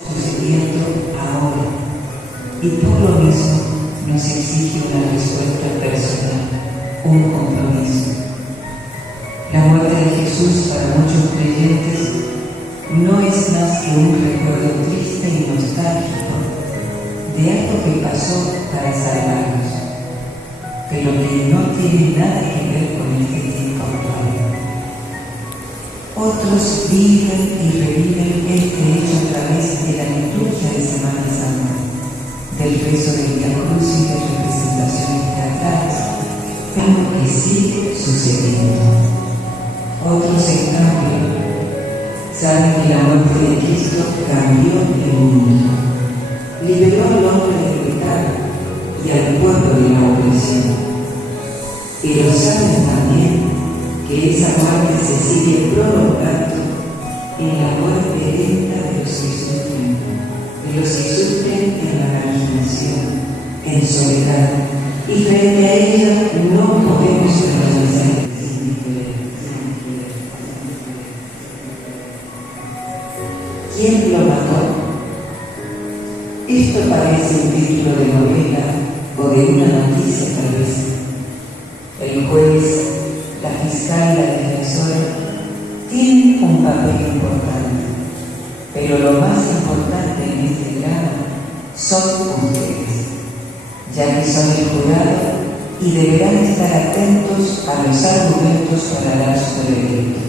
sucediendo ahora, y por lo mismo nos exige una respuesta personal, un compromiso. La muerte de Jesús para muchos creyentes no es más que un recuerdo triste y nostálgico de algo que pasó para salvarnos, pero que no tiene nada que ver con el tiempo actual. Otros viven y reviven este hecho a través de la liturgia de Semana Santa, del rezo del Vía Crucis y de representaciones teatrales, algo que sigue sucediendo. Otros, en cambio, saben que la muerte de Cristo cambió el mundo, liberó al hombre del pecado y al pueblo de la opresión. Pero saben también que esa muerte se sigue prolongando en la muerte lenta de los que sufren en la marginación, en soledad, y frente a ella no podemos permanecer indiferentes. ¿Quién lo mató? Esto parece un título de novela o de una noticia tal vez. El juez, la fiscal y la defensora tienen un papel importante, pero lo más importante en este drama son ustedes, ya que son el jurado y deberán estar atentos a los argumentos para dar su veredicto.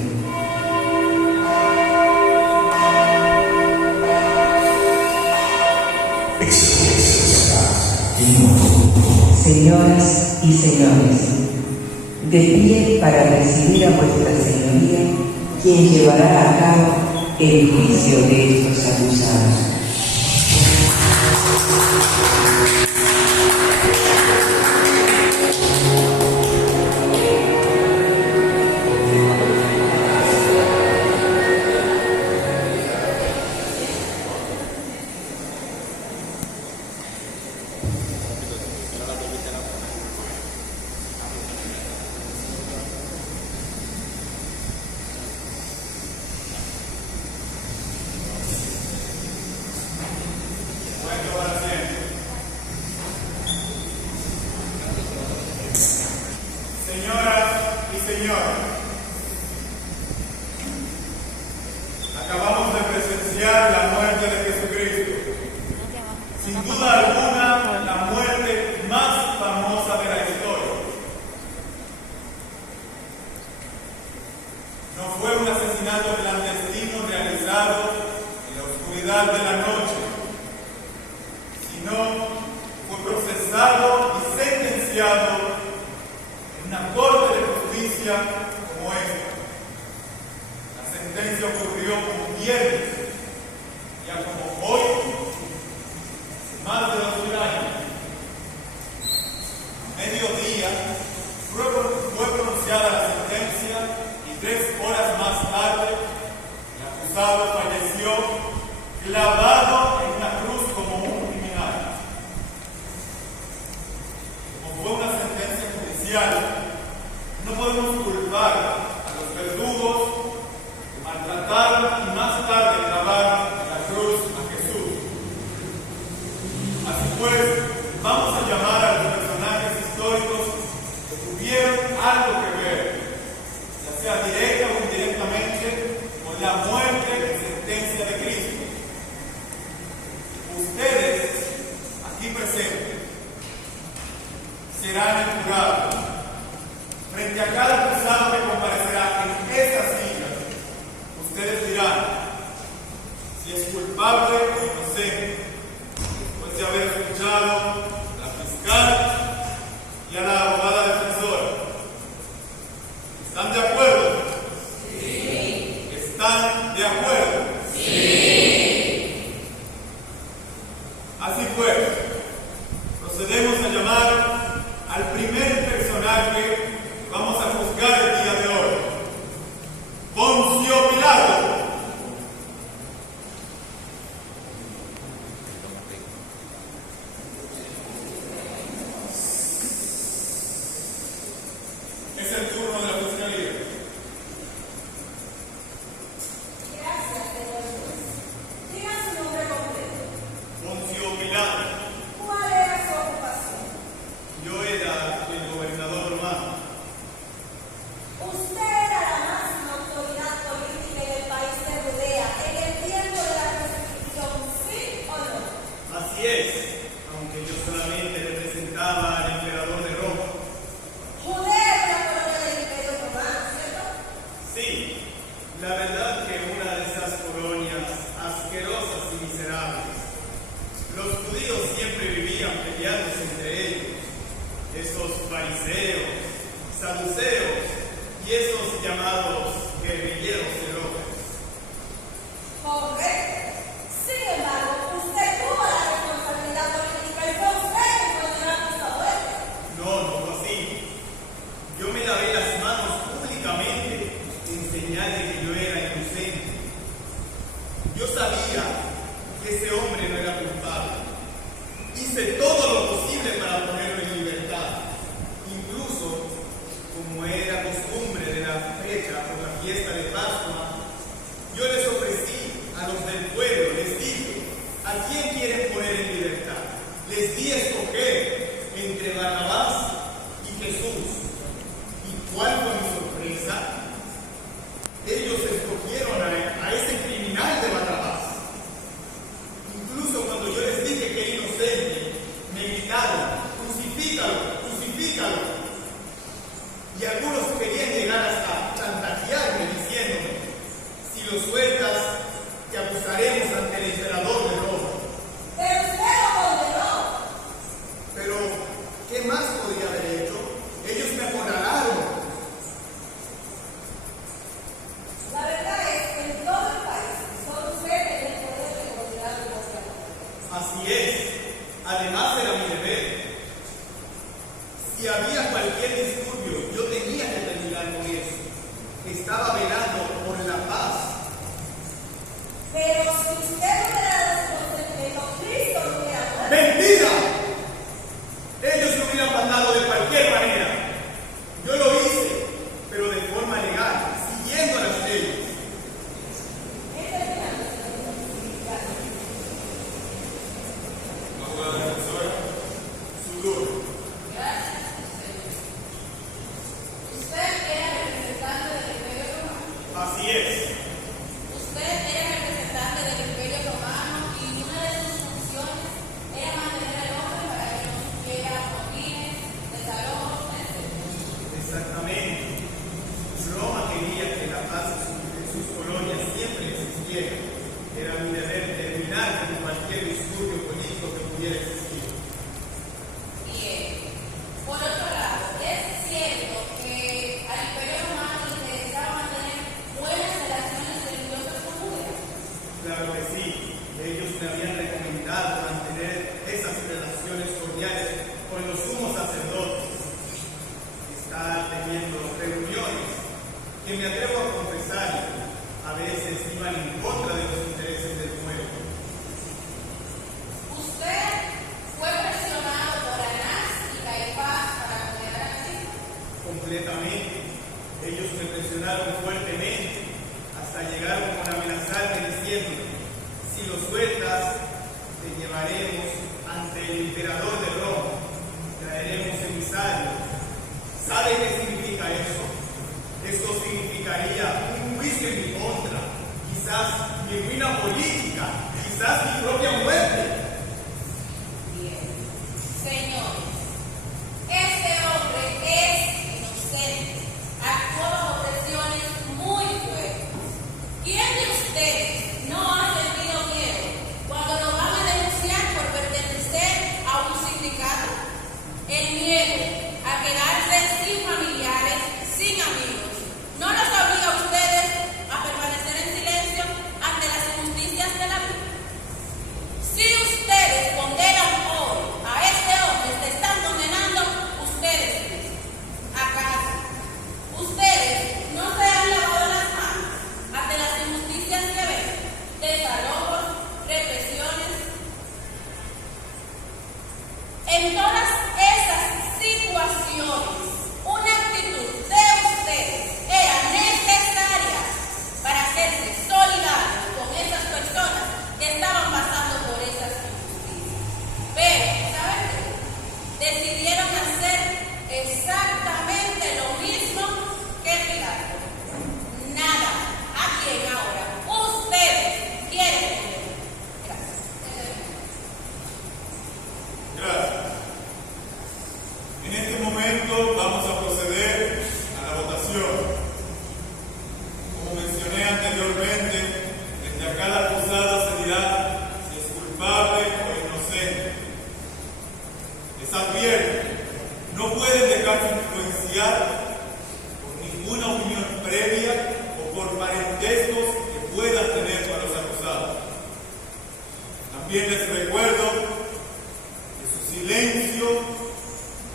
Señoras y señores, de pie para recibir a vuestra señoría, quien llevará a cabo el juicio de estos acusados. Señoras y señores, acabamos de presenciar la muerte de Jesucristo. Sin duda alguna, la muerte más famosa de la historia. No fue un asesinato clandestino realizado en la oscuridad de la noche, sino fue procesado y sentenciado una corte de justicia como esta. La sentencia ocurrió como viernes, ya como hoy, hace más de 2000 años. A mediodía fue pronunciada la sentencia y 3 horas más tarde el acusado falleció clavado en una cruz como un criminal. Como fue una sentencia judicial, no podemos culpar a los verdugos que maltrataron y más tarde clavaron en la cruz a Jesús. Así pues, vamos a llamar a los personajes históricos que tuvieron algo que ver, ya sea directa o indirectamente, con la muerte y sentencia de Cristo. Ustedes, aquí presentes, serán el jurado. Frente a cada acusado que comparecerá en esas sillas, ustedes dirán si es culpable o inocente, después de haber escuchado a la fiscal y a la abogada defensora. ¿Están de acuerdo? Sí. ¿Están de acuerdo? Sí. Así pues, procedemos a llamar al primer personaje. Vamos a juzgar el día de hoy. Poncio Pilato. esos fariseos, saduceos y esos llamados guerrilleros celotes. Correcto. Sin embargo, usted tuvo la responsabilidad política y fue usted quien condenó al acusador. No fue así. Yo me lavé las manos públicamente en señal de que yo era inocente. Yo sabía que ese hombre no era culpable. Hice todo lo posible para ponerlo en libertad. Incluso, como era costumbre de la fecha por la fiesta de Pascua, yo les ofrecí a los del pueblo, les dije, ¿a quién quieren poner en libertad? Les di a escoger entre Barrabás y Jesús. ¿Y cuál fue mi sorpresa? Ellos escogieron a ese criminal de Barrabás. Incluso cuando yo les dije que era inocente, me gritaron, crucifícalo, crucifícalo. Y algunos querían llegar hasta chantajearme diciéndome, si lo sueltas, te acusaremos ante el emperador de Roma. Pero usted lo condenó. Pero, ¿qué más podría haber hecho? Ellos me acorralaron. La verdad es que en todo el país solo usted tiene el poder de condenar a los ciudadanos. Así es. Además era mi deber. Si había cualquier disturbio, yo tenía que terminar con eso. Estaba velando por la paz. Pero si usted no hubiera dado su consentimiento, Cristo lo hubiera muerto. ¡Mentira! Ellos lo hubieran mandado de cualquier manera. Yo lo hice, pero de forma legal, siguiendo las leyes. Abogado defensor, su turno. Usted era representante del Imperio Romano. Así es. Usted era representante del Imperio Romano y una de sus funciones era mantener al hombre para que no sufriera motines, desalojos, etc. Exactamente. Roma quería que la paz en sus colonias siempre existiera. Era mi deber terminar con cualquier disturbio político que pudiera existir. Bien. Por otro lado, es cierto que al Imperio Romano le interesaba mantener buenas relaciones religiosas con Judea. Claro que sí. Ellos me habían recomendado mantener esas relaciones cordiales con los sumos sacerdotes. Estar teniendo reuniones que me atrevo a confesar, a veces iban en contra de los intereses del pueblo. Usted fue presionado por Anás y Caifás para condenar a Cristo. Completamente. Ellos me presionaron fuertemente, hasta llegaron con amenazarme diciéndome, si lo sueltas, te llevaremos ante el emperador de Roma, traeremos emisarios. ¿Sabe qué significa eso? Eso significaría un juicio en mi contra, quizás mi ruina política, quizás mi propia muerte. Bien. Señores, este hombre es inocente. Actuó bajo presiones muy fuertes. ¿Quién de ustedes no ha sentido miedo cuando lo van a denunciar por pertenecer a un sindicato? El miedo a quedarse sin familiares, sin amigos. ¿No los obliga a ustedes a permanecer en silencio ante las injusticias de la vida? Si ustedes condenan hoy a este hombre, se están condenando ustedes mismos. ¿Acaso ustedes no se han lavado las manos ante las injusticias que ven? Desalojos, represiones. En todas esas situaciones, una actitud de ustedes era necesaria para hacerse solidarios con esas personas que estaban pasando por esas injusticias. Pero, ¿saben qué? Decidieron hacer exactamente lo mismo que Pilato. Nada. ¿A quién ahora? Ustedes quieren. Gracias. Gracias. En este momento vamos a proceder a la votación. Como mencioné anteriormente, desde acá la acusada se dirá si es culpable o inocente. Les advierto, no puede juzgar por ninguna opinión previa o por parentescos que puedan tener con los acusados. También les recuerdo que su silencio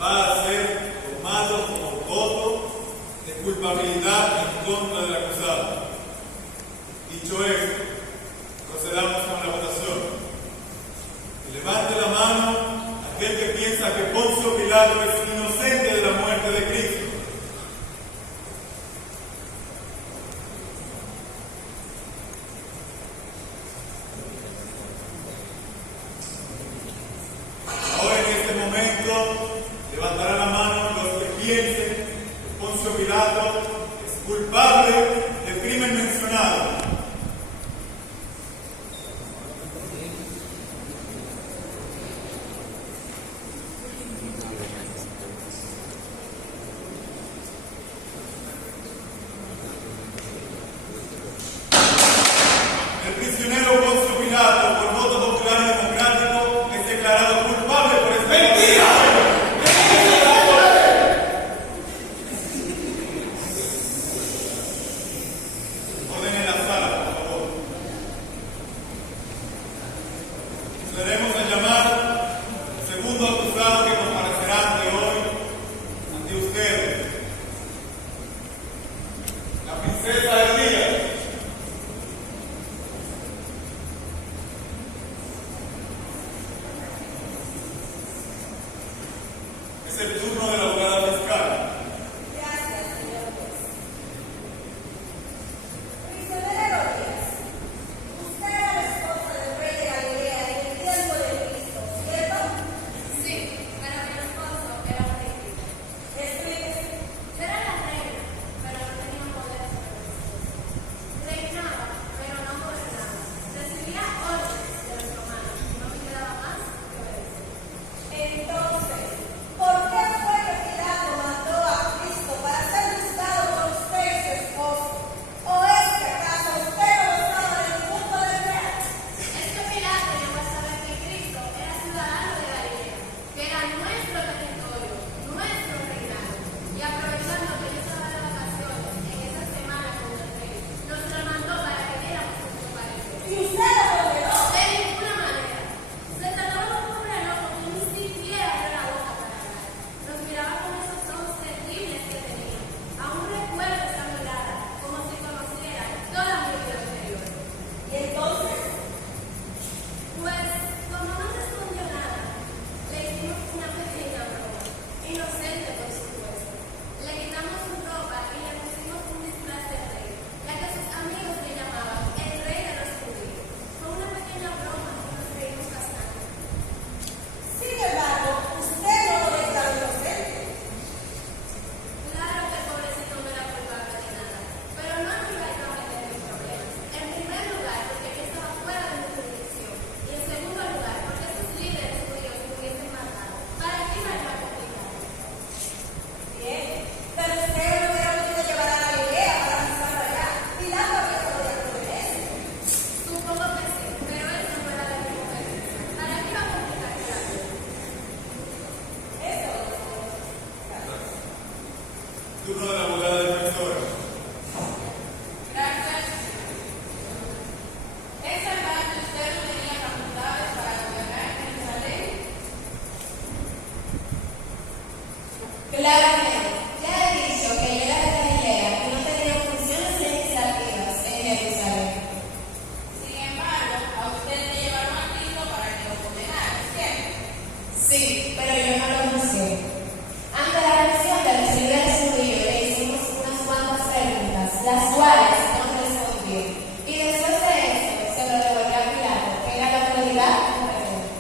va a ser tomado como voto de culpabilidad en contra del acusado. Dicho esto, procedamos con la votación. Que levante la mano aquel que piensa que Poncio Pilato es inocente de la muerte de Cristo. Ahora en este momento levantará la mano los que piensen que Poncio Pilato es culpable del crimen mencionado. El prisionero Poncio Pilato, por voto popular y democrático, es declarado culpable por esta mentira. Orden en la sala, por favor. Procederemos a llamar al segundo acusado que comparecerá ante hoy, ante ustedes. La princesa Elías. Es el turno de la abogada fiscal. Gracias, señor juez. Prisionero Díaz, usted era la esposa del rey de Galilea en el tiempo de Cristo, ¿cierto? Sí, pero mi esposo era un rey. Explíquese. Yo era la reina, pero no tenía poder sobre mi esposo. Reinaba, pero no gobernaba. Recibía órdenes de los romanos y no me quedaba más que obedecer. Entonces, ¿por qué fue que Pilato mandó a Cristo para ser juzgado por usted y su esposo? ¿O es que acaso usted no estaba en el punto de creer? Es que Pilato llegó a saber que Cristo era ciudadano de Galilea, que era nuestro territorio, nuestro reinado. Y aprovechando que yo estaba de vacaciones en esa semana con el rey, nos lo mandó para que diéramos nuestro parecer. ¿Y usted lo condenó? De ninguna manera. Se trataba de un hombre loco que ni siquiera abrió la boca para hablar. Nos miraba con esos ojos terribles que tenía. Aún recuerdo esa mirada, como si conociera toda mi vida anterior. ¿Y entonces? Pues, como no respondió nada, le hicimos una pequeña broma, inocente por supuesto. Le quitamos su ropa y le pusimos un disfraz de rey, ya que sus amigos le llamaban el rey de los judíos. Fue una pequeña broma y nos reímos bastante. Sin embargo, usted no lo declaró inocente. Claro que el pobrecito no era culpable de nada, pero no nos iba a meter en problemas. En primer lugar, porque yo estaba fuera de mi jurisdicción. Y en segundo lugar, porque esos líderes judíos me hubiesen matado. ¿Para qué iba yo a complicarme? Bien, pero usted no hubiera podido llevar a Galilea para juzgarlo allá. Pilato había podido hacer eso. Supongo que sí, pero eso no era de mi competencia. ¿Para qué iba a complicarme la vida? Eso. Turno de la abogada defensora. Gracias. ¿Es verdad que usted no tenía facultades para gobernar en Jerusalén? Claro que no. Ya he dicho que yo era de Galilea y no tenía funciones legislativas en Jerusalén. Sin embargo, a usted le llevaron a Cristo para que lo condenara, ¿cierto? Sí, pero yo no lo juzgué. Ante la reacción de los líderes judíos le hicimos unas cuantas preguntas, las cuales no respondió. Y después de eso se lo devolvió a Pilato, que era la autoridad competente.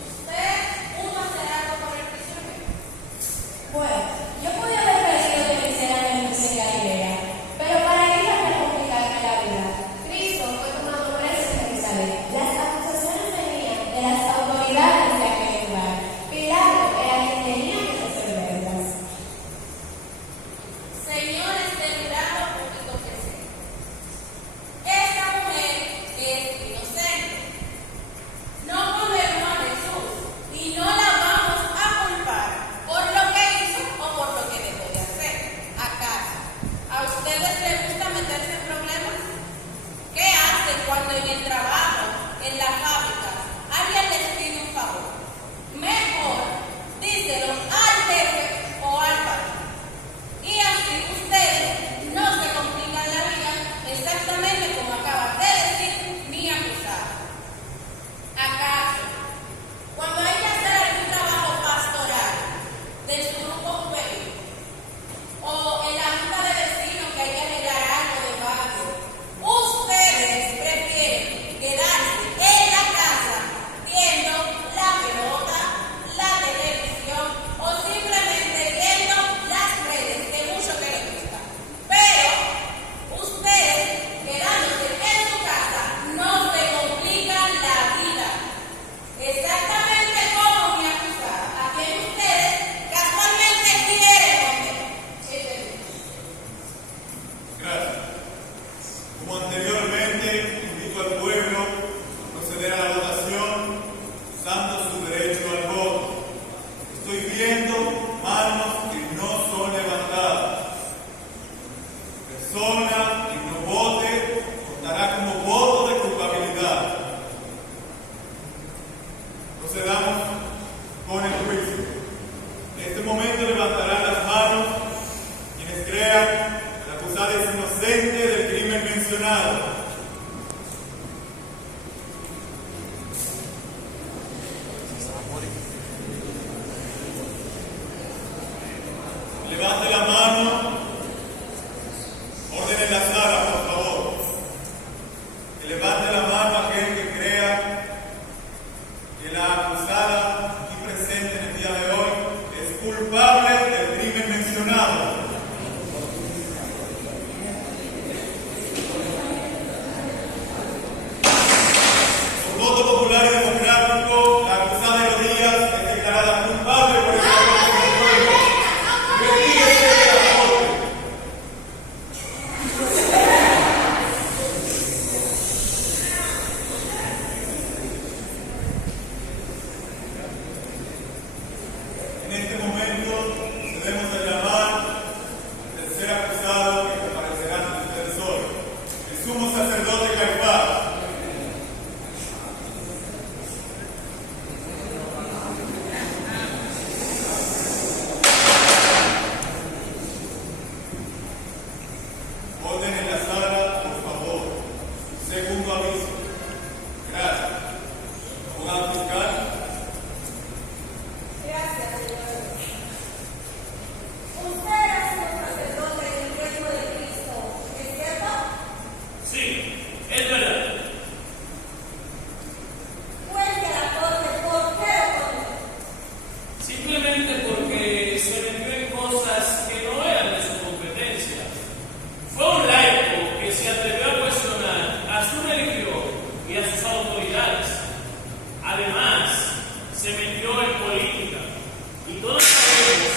¿Usted pudo hacer algo por el prisionero? voto popular y democrático, la acusada Herodías es declarada culpable por el delito de secuestro. Retírese de la corte. En este momento debemos de llamar al tercer acusado que comparecerá ante ustedes hoy, el sumo sacerdote Caifás. Orden en la sala, por favor. Segundo aviso. Gracias. Abogado fiscal. Gracias, señor. Usted es un sacerdote del reino de Cristo, ¿es cierto? Sí, es verdad. Cuente a la corte por qué lo condenó. Simplemente porque se metió en cosas que no eran de su competencia. Fue un laico que se atrevió a cuestionar a su religión y a sus autoridades. Además, se metió en política. Y todos sabemos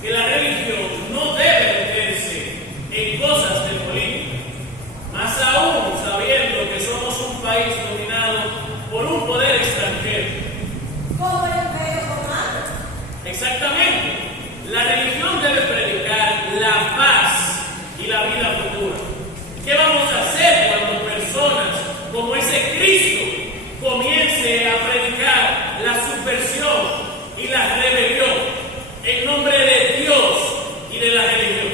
que la religión no debe meterse en cosas de política. Más aún sabiendo que somos un país dominado por un poder extranjero. Como el Imperio Romano. Exactamente. La religión debe predicar la paz y la vida futura. ¿Qué vamos a hacer cuando personas como ese Cristo comience a predicar la subversión y la rebelión en nombre de Dios y de la religión?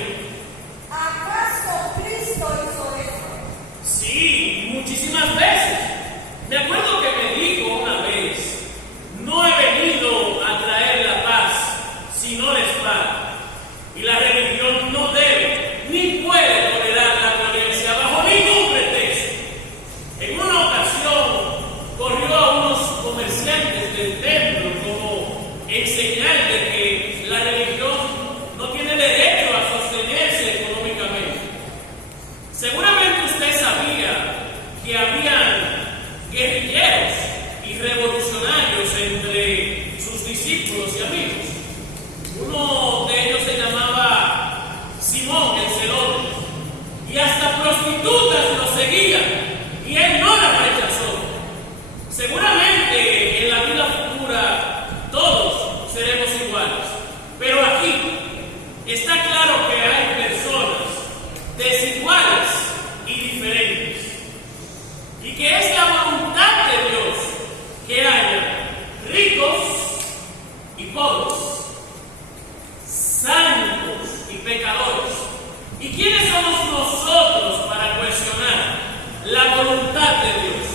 ¿Acaso Cristo hizo eso? Sí, muchísimas veces. Me acuerdo que me dijo una vez: no he venido a traer la paz, sino la espada. Y la religión no debe ni puede tolerar la violencia bajo ningún pretexto. En una ocasión corrió a unos comerciantes del templo como en señal de que la religión no tiene derecho a sostenerse económicamente. Seguramente usted sabía que habían guerrilleros y revolucionarios entre sus discípulos y amigos. Uno de ellos se llamaba Simón el Celote, y hasta prostitutas lo seguían, y él no las rechazó. Seguramente en la vida futura todos seremos iguales, pero aquí está claro que hay personas desiguales y diferentes, y que es la voluntad de Dios que haya ricos y pobres, santos y pecadores. ¿Y quiénes somos nosotros para cuestionar la voluntad de Dios?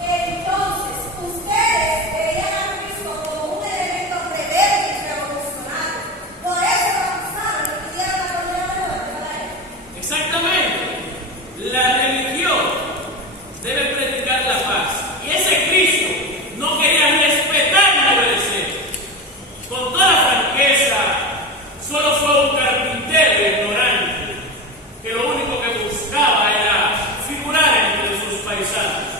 Entonces, ustedes veían a Cristo como un elemento rebelde y revolucionario. Por eso lo acusaron y pidieron la condena de muerte para él. Exactamente. La religión debe predicar la paz. Y ese Cristo no quería respetar ni obedecer. Con toda franqueza, solo fue un carpintero ignorante que lo único que buscaba era figurar entre sus paisanos.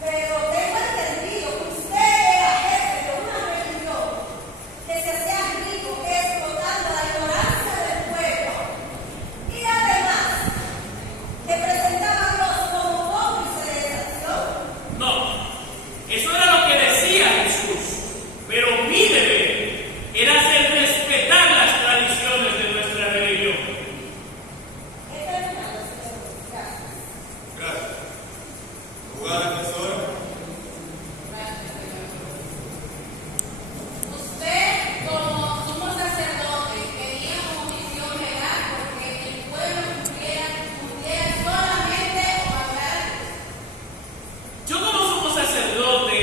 Pero tengo entendido que usted era jefe de una religión que se hacía rico explotando la ignorancia del pueblo. Y además, que presentaba a Dios como cómplice de esa acción. No, eso era lo que decía Jesús, pero mi deber era hacer respetar las tradiciones de nuestra religión. He terminado, señor. Gracias. Gracias. Abogada defensora. Usted, como sumo sacerdote, tenía como misión velar porque el pueblo cumpliera solamente o hablar. Yo como sumo sacerdote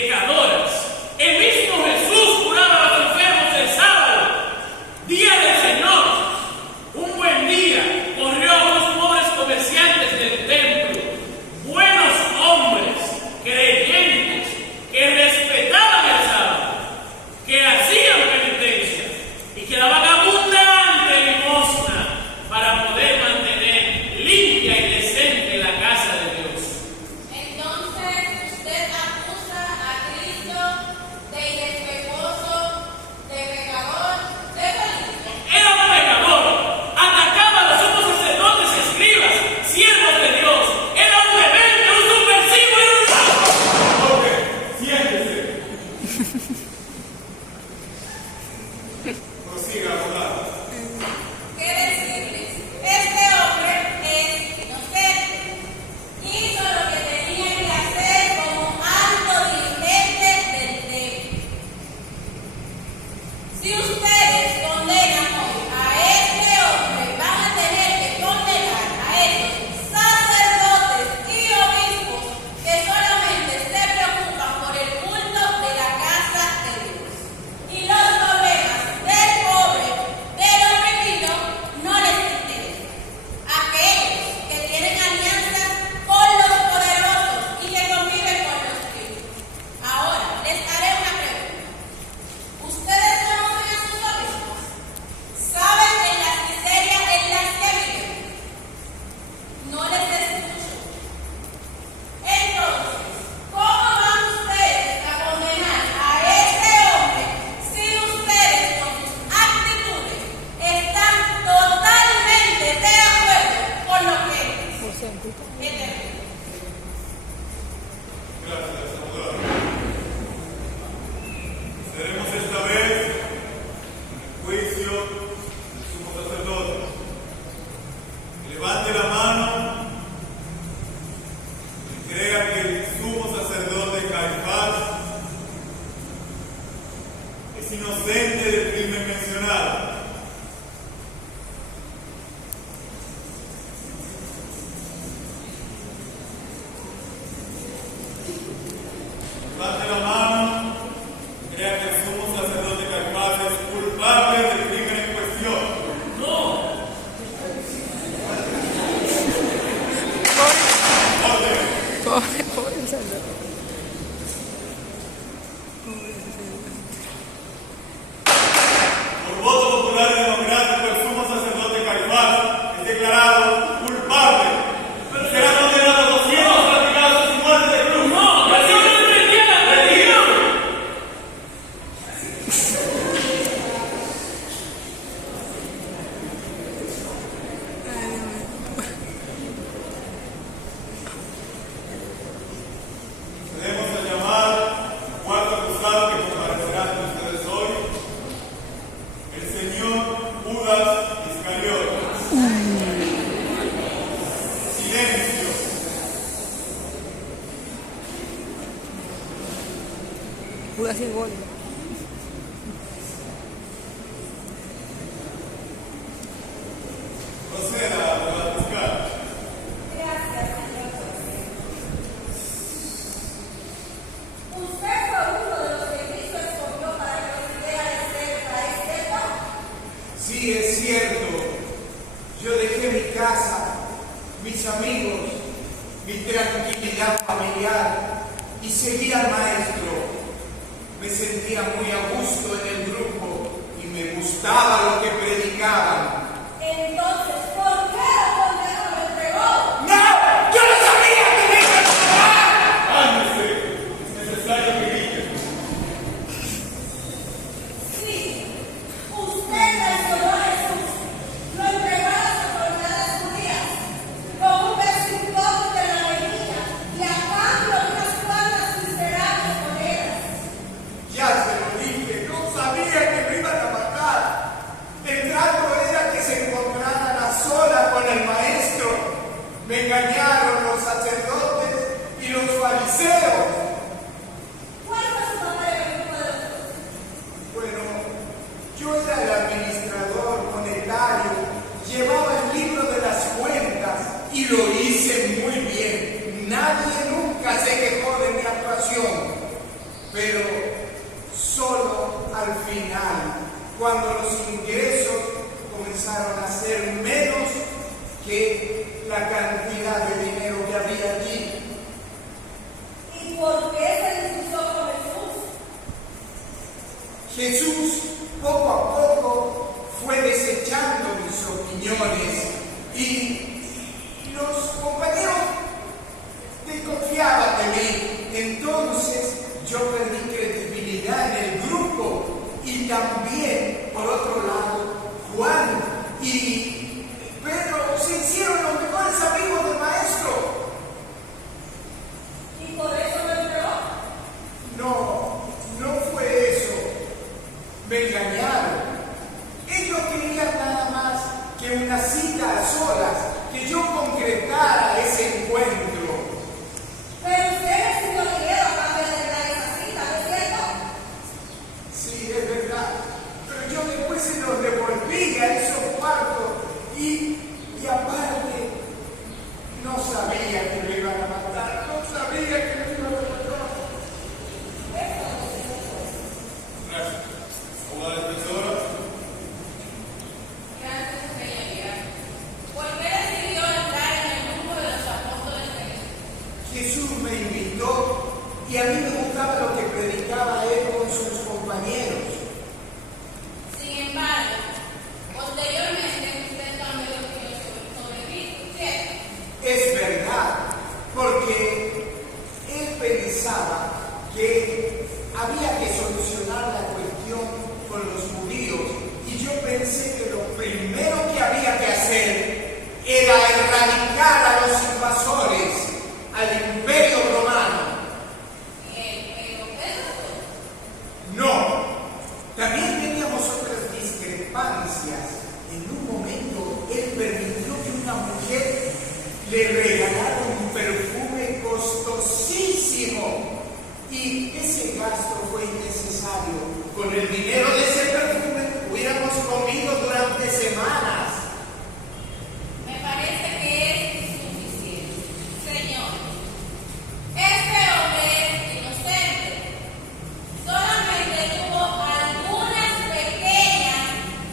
pecadoras. El mismo Jesús curaba a los enfermos el sábado, día del Señor. Un buen día corrió a unos pobres comerciantes del templo, buenos hombres, creyentes, que respetaban el sábado, que hacían penitencia y que daban abundante limosna para poder mantener limpia y decente la casa de Dios. Entonces usted acusa a Cristo de irrespetuoso, de pecador, de feliz. Era un pecador, atacaba a los sumos sacerdotes y escribas, siervos de Dios. Era un rebelde, un subversivo y un loco. Ok, siéntese. Prosiga, abogado. ¿Qué decirles? Este hombre es inocente. Hizo lo que tenía que hacer como alto dirigente del templo. Si ustedes condenan hoy a este hombre, van a tener que condenar a esos sacerdotes y obispos que solamente se preocupan por el culto de la casa de Dios. Y los problemas del pobre, de los pequeños, no les interesan. Aquellos que tienen alianzas con los poderosos y que conviven con los ricos. Ahora, les haré una pregunta. ¿Ustedes conocen a sus obispos? ¿Saben en las miserias en las que viven? No les escucho. Entonces, ¿cómo van ustedes a condenar a este hombre si ustedes con sus actitudes están totalmente de acuerdo con lo que es? Gracias, abogado. Seremos esta vez en el juicio del sumo sacerdote. Que levante la mano y crea que el sumo sacerdote Caifás es inocente del crimen mencionado. Levante la mano y crea que el sumo sacerdote Caifás es culpable del crimen en cuestión. No, Orden. Pobre el sacerdote. Por voto popular y democrático, el sumo sacerdote Caifás es declarado culpable. Será condenado a 200 latigazos y muerte de cruz. no, yo soy un cristiano, religión. Procedemos a llamar al cuarto acusado que comparecerá ante ustedes hoy, el señor Judas Iscariote. Silencio. Judas y gol. Proceda, abogado fiscal. Gracias, señor juez. Usted fue uno de los que Cristo escogió para que recibiera de cerca, ¿es cierto? Sí, es cierto. Yo dejé mi casa, mis amigos, mi tranquilidad familiar y seguí al maestro. Me sentía muy a gusto en el grupo y me gustaba lo que predicaban. Entonces, ¿por qué la condena lo entregó? ¡No! ¡Yo no sabía que me iban a matar! Cálmese. Es necesario que grite. Sí, usted traicionó a Jesús, lo entregó a las autoridades judías, con un beso hipócrita en la avenida y a cambio de unas cuantas miserables monedas. Ya se lo dije, no sabía que me iban a matar. cuando los ingresos comenzaron a ser menos que la cantidad de dinero que había allí. ¿Y por qué se discutió con Jesús? Jesús poco a poco fue desechando mis opiniones y los compañeros desconfiaban de mí. Entonces yo perdí credibilidad en el grupo y también, por otro lado, Juan y Pedro se hicieron los mejores amigos del maestro. ¿Y por eso me entró? No fue eso. Me engañaron. Ellos querían nada más que una cita a solas, que yo concretara ese encuentro. Pero usted recibió dinero a cambio de dar esa cita, ¿no es cierto? Sí, es verdad. Pero yo después se los devolví a esos cuartos y aparte no sabía que lo iban a matar. No sabía que lo iban a matar. Gracias. Abogada defensora. Gracias, señoría. ¿Por qué decidió entrar en el grupo de los apóstoles de Jesús? Jesús me invitó y a mí me gustaba lo que predicaba él con sus compañeros. Sin embargo, posteriormente usted cambió de opinión sobre Cristo, ¿cierto? Es verdad, porque él pensaba que había que solucionar la cuestión con los judíos y yo pensé que lo primero que había que hacer era erradicar a los invasores, al imperio romano. Pero eso No, también teníamos otras discrepancias. En un momento él permitió que una mujer le regalara un perfume costosísimo y ese gasto fue innecesario. Con el dinero de ese perfume hubiéramos comido durante semanas. me parece que es insuficiente. Señor, este hombre es inocente. Solamente tuvo algunas pequeñas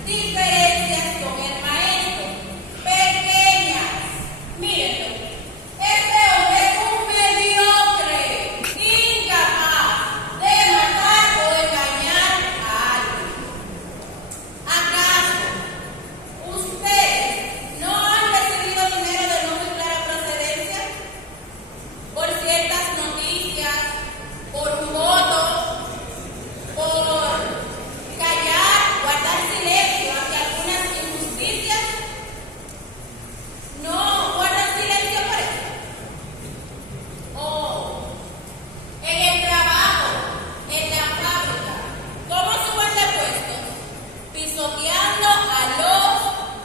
diferencias con el maestro. Pequeñas. Mírenlo. Este hombre es un mediocre, incapaz de matar o engañar a alguien. ¿Acaso ustedes no han recibido dinero de no muy clara procedencia? Por ciertas noticias, por un voto, por callar, guardar silencio ante algunas injusticias. No guardan silencio por eso. O en el trabajo, en la fábrica, ¿cómo suben de puestos? Pisoteando a los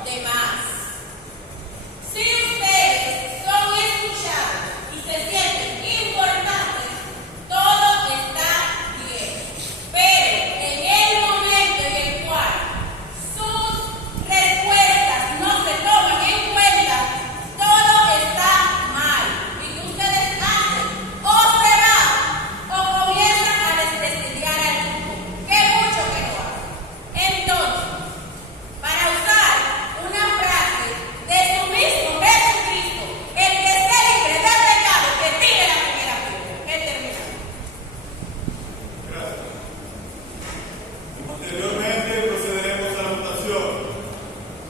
demás. Si ustedes son escuchados y se sienten importantes, todo está bien. Pero en el momento en el cual sus respuestas no se toman en cuenta, todo está mal. Y que ustedes hacen o se van o comienzan a desprestigiar al grupo. ¡Qué mucho que lo hacen! Entonces, para usar una frase de su mismo Jesucristo, el que esté libre de pecado, que tire la primera piedra. He terminado. Gracias. Posteriormente procederemos a la votación.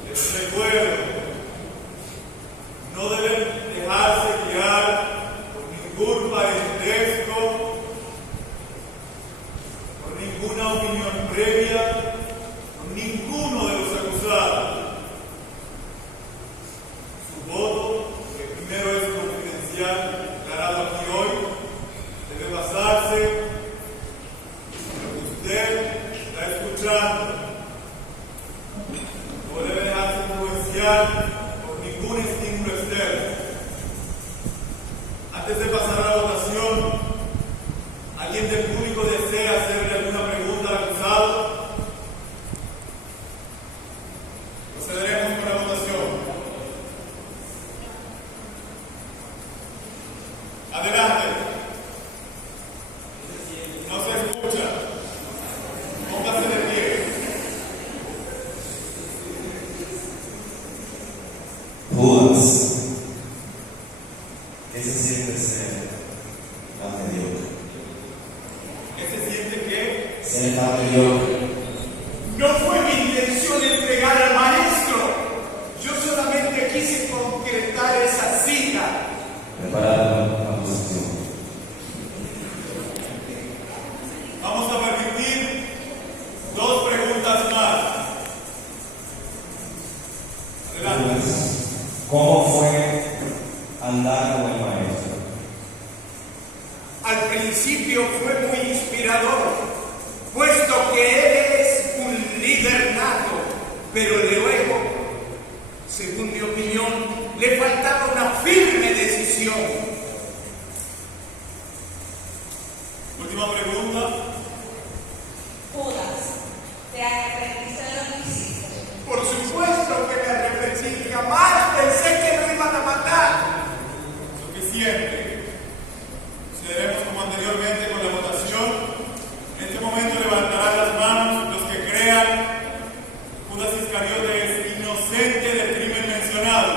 Les recuerdo, no deben dejarse guiar por ningún parentesco, por ninguna opinión previa, por ninguno de los acusados. Su voto, que primero es confidencial, declarado aquí hoy, debe basarse en lo que usted está escuchando. No debe dejarse influenciar por ningún estímulo externo. Antes de pasar a la votación, ¿alguien del público desea hacerle alguna pregunta al acusado? Procederemos con la votación. Adelante. No se escucha. Póngase de pie. ¿Qué se siente ser tan mediocre? ¿Qué se siente qué? Ser tan mediocre. No fue mi intención entregar al maestro. Yo solamente quise concretar esa cita. Preparar la posición. Vamos a permitir 2 preguntas más. Adelante. ¿Cómo fue andar con el maestro? Al principio fue muy inspirador, puesto que él es un líder nato, pero luego, según mi opinión, le faltaba una firme decisión. Última pregunta. Judas, ¿te arrepentiste de lo que hiciste? Por supuesto que me arrepentí, jamás pensé que lo iban a matar. Suficiente. Procederemos como anteriormente con la votación. En este momento levantarán las manos los que crean Judas Iscariote es inocente del crimen mencionado.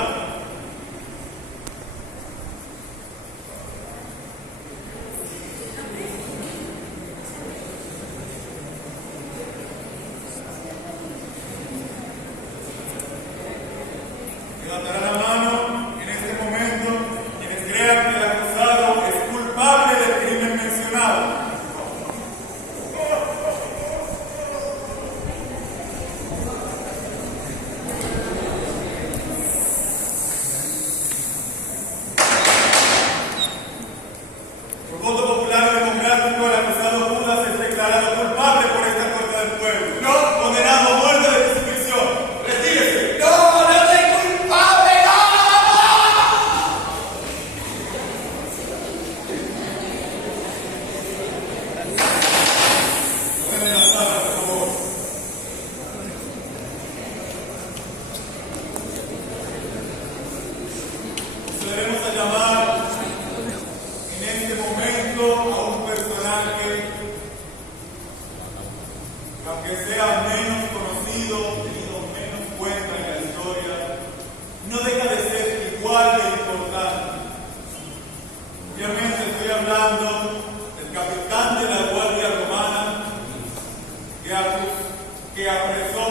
Levantarán la mano en este momento quienes crean que el acusado es culpable del crimen mencionado. Por voto popular democrático, el acusado Judas es declarado culpable por esta Corte del Pueblo. No, condenado a muerte de crucifixión. Retírese. ¡No, no soy culpable! ¡No! Tomen en la sala, por favor. Procederemos a llamar en este momento a un personaje que, aunque sea menos conocido, tenido menos cuenta en la historia, no deja de ser igual de importante. Obviamente estoy hablando del capitán de la Guardia Romana que apresó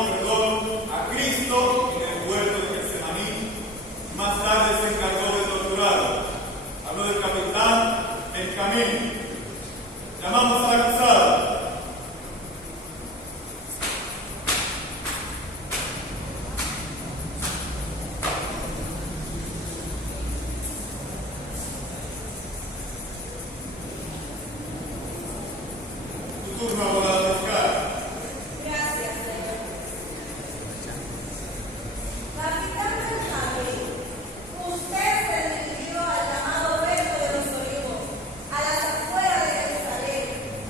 a Cristo en el huerto de Getsemaní y más tarde se encargó de torturarlo. Hablo del capitán Benjamín. Llamamos al acusado. Tu turno, abogado fiscal. Gracias, señor. Capitán Benjamín, usted se dirigió al llamado Huerto de los Olivos, a las afueras de Jerusalén,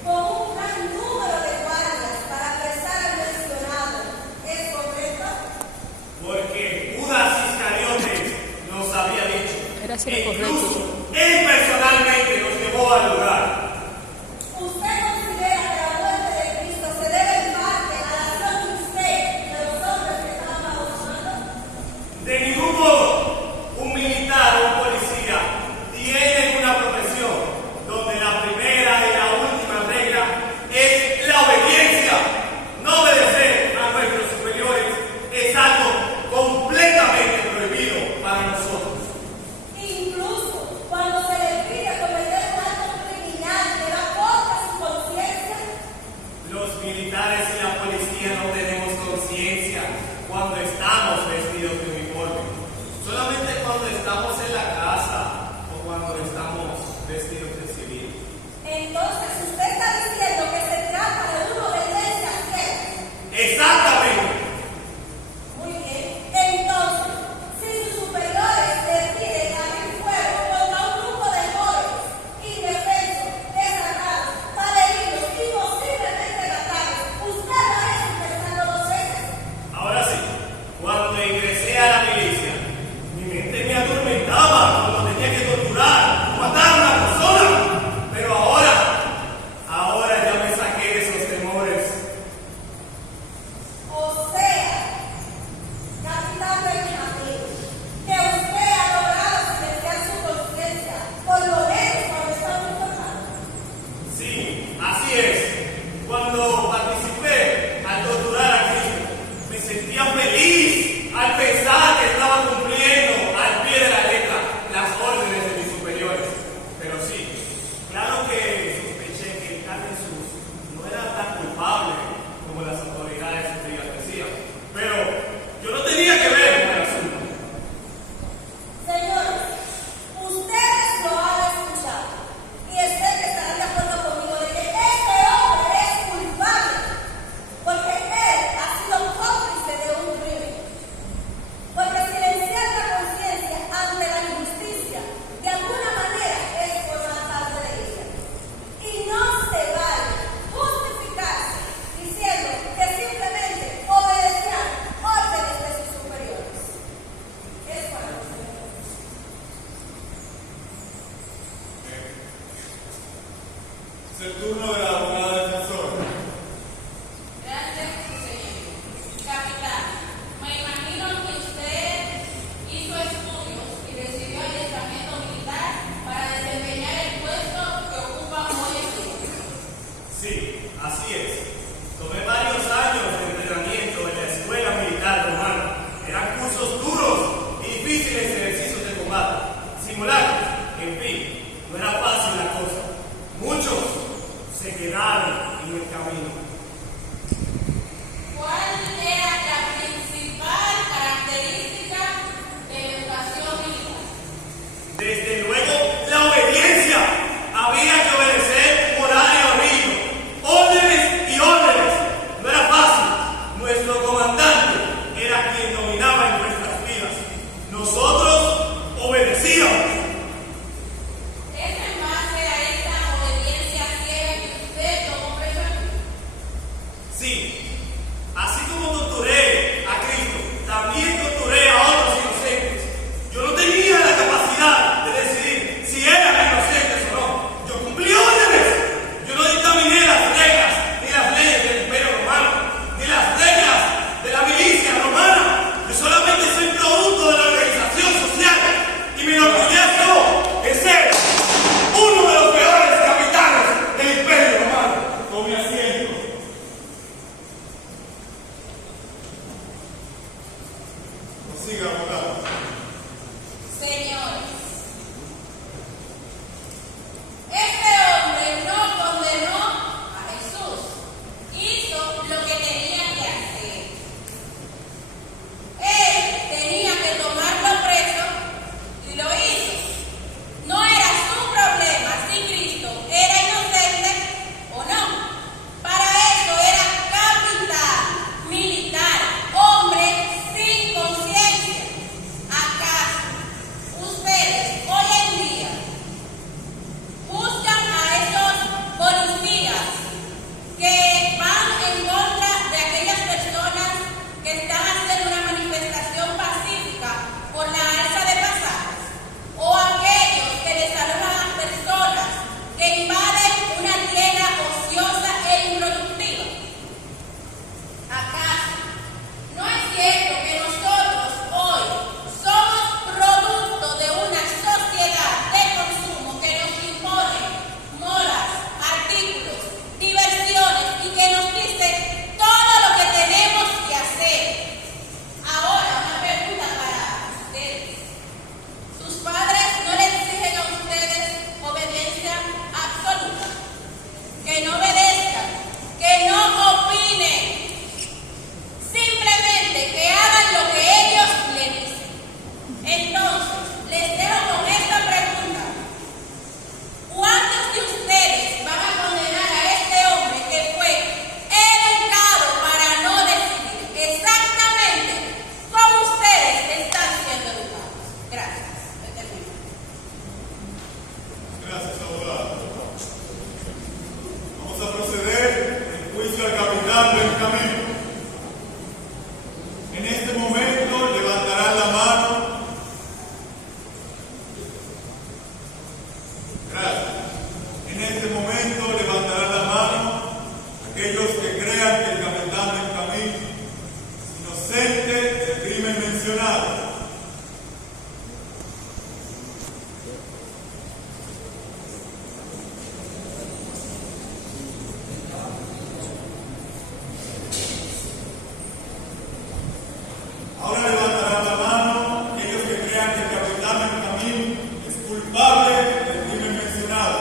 con un gran número de guardias para apresar al mencionado. ¿Es correcto? Porque Judas Iscariote nos había dicho. Era así E lo correcto. incluso él personalmente nos llevó al lugar. ¿Usted considera que la muerte de Cristo se debe en parte a la acción de usted y de los hombres que estaban bajo su mando? De ningún modo, un militar o un policía tienen una profesión donde la primera y la última regla es la obediencia. No obedecer a nuestros superiores es algo completamente prohibido para nosotros. Incluso cuando se le pide cometer un acto criminal turno de la abogada defensora. Gracias, señor. Capitán, me imagino que usted hizo estudios y recibió adiestramiento militar para desempeñar el puesto que ocupa hoy en día. Sí, así es. Tomé varios años de entrenamiento en la escuela militar romana. Eran cursos duros y difíciles ejercicios de combate, simulacros, en fin, no era fácil la cosa. Muchos se quedaron en el camino. ¿Cuál era la principal característica de la educación militar? Desde luego, la obediencia. Había que obedecer horario arriba, órdenes y órdenes. No era fácil. Nuestro comandante era quien dominaba en nuestras vidas. Nosotros obedecíamos. ¿Es en base a esa obediencia ciega que usted tomó preso? Sí, así como torturé a Cristo, también torturé a otros inocentes. Yo no tenía la capacidad de decidir si eran inocentes o no. Yo cumplí órdenes. Yo no dictaminé las reglas ni las leyes del Imperio Romano, ni las reglas de la milicia romana. Yo solamente soy producto de la organización social y me enorgullezco de ser uno de los peores capitanes del Imperio Romano. Tome asiento. Siga, abogado. Señores, este hombre no condenó a Jesús, hizo lo que tenía que hacer. Él tenía que tomarlo preso y lo hizo. No era su problema si Cristo era inocente o no. Para eso era capitán, militar, hombre sin conciencia. ¿Acaso ustedes hoy en día buscan a esos policías que van en contra de aquellas personas que están haciendo una manifestación pacífica por la alza de pasajes? ¿O aquellos que desalojan a las personas que invaden una tierra ociosa e improductiva? ¿Acaso no es cierto que nosotros hoy somos producto de una sociedad de consumo que nos impone modas, artículos, diversiones y que nos dice todo lo que tenemos que hacer? Ahora, una pregunta para ustedes. ¿Sus padres no les exigen a ustedes obediencia absoluta? Que no obedezcan, que no opinen. Simplemente que hagan lo que ellos le dicen. Entonces, les dejo con esta pregunta. ¿Cuántos de ustedes van a condenar a este hombre que fue educado para no decidir exactamente cómo ustedes están siendo educados? Gracias. Me termino. Gracias, abogado. Vamos a proceder en juicio al capitán del camino. En este momento levantarán la mano. Gracias. En este momento levantarán la mano aquellos que crean que el capitán del camino es inocente del crimen mencionado. Ahora levantarán la mano aquellos que crean que el capitán del camino es culpable del crimen mencionado.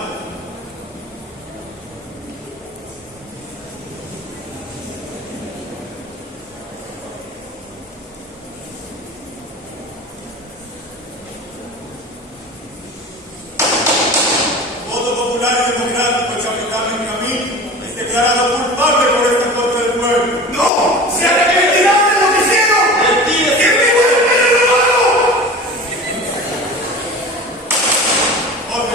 Voto popular y democrático, el capitán del camino es declarado culpable por esta corte del pueblo. ¡No! ¡Se arrepentirán de lo que hicieron! ¡Que viva el Imperio Romano! Ok.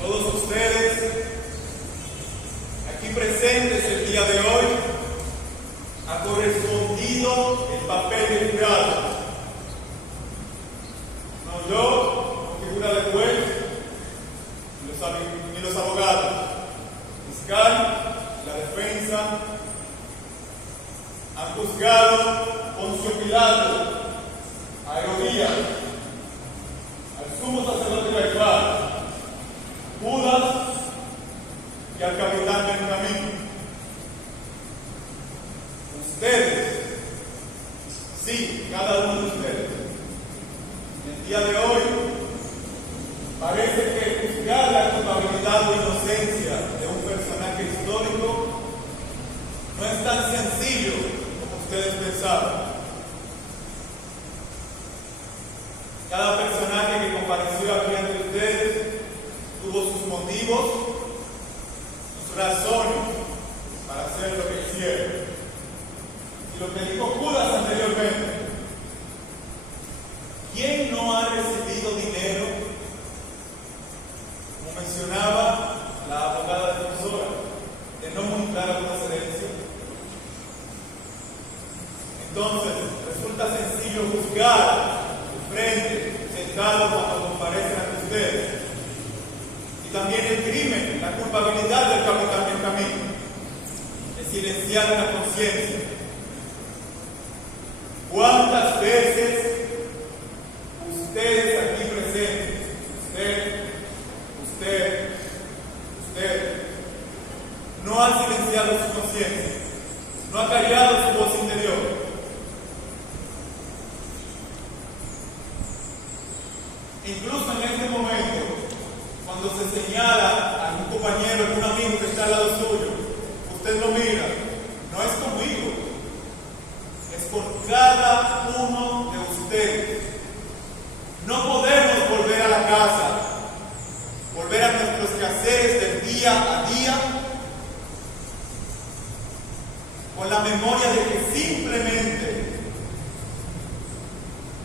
Todos ustedes Parece que juzgar la culpabilidad o inocencia de un personaje histórico no es tan sencillo como ustedes pensaban. Cada personaje que compareció aquí ante ustedes tuvo sus motivos, sus razones para hacer lo que hicieron. Y lo que dijo Judas anteriormente, ¿quién no ha recibido dinero? Como mencionaba la abogada defensora, de no mostrar la procedencia. Entonces, resulta sencillo juzgar de frente, sentado cuando comparecen ante ustedes. Y también el crimen, la culpabilidad del capitán del camino, de silenciar la conciencia. ¿Cuántas veces ustedes aquí presentes, usted, no ha silenciado su conciencia, no ha callado su voz interior? Incluso en este momento, cuando se señala a algún compañero, algún amigo que está al lado suyo, usted lo mira, no es conmigo, es por cada uno de ustedes. No podemos volver a la casa, volver a nuestros quehaceres del día a día, con la memoria de que simplemente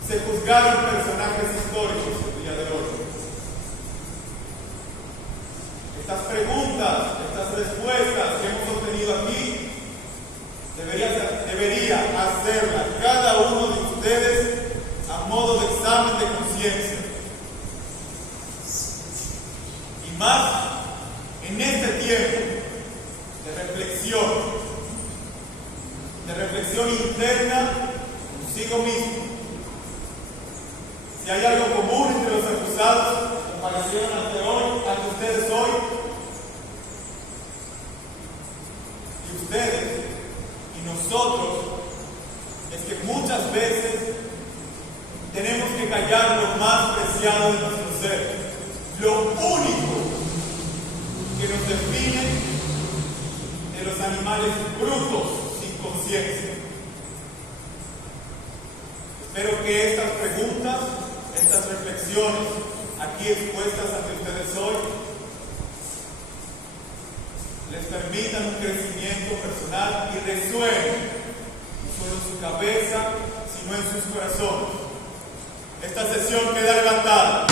se juzgaron personajes históricos el día de hoy. Estas preguntas, estas respuestas que hemos obtenido aquí, debería hacerlas cada uno de ustedes a modo de examen de conciencia. Y más en este tiempo de reflexión interna consigo mismo. Si hay algo común entre los acusados que comparecieron ante ustedes hoy, y ustedes y nosotros, es que muchas veces tenemos que callar lo más preciado de nuestro ser, lo único que nos define de los animales brutos sin conciencia. Espero que estas preguntas, estas reflexiones aquí expuestas ante ustedes hoy les permitan un crecimiento personal y resuenen no solo en su cabeza, sino en sus corazones. Esta sesión queda levantada.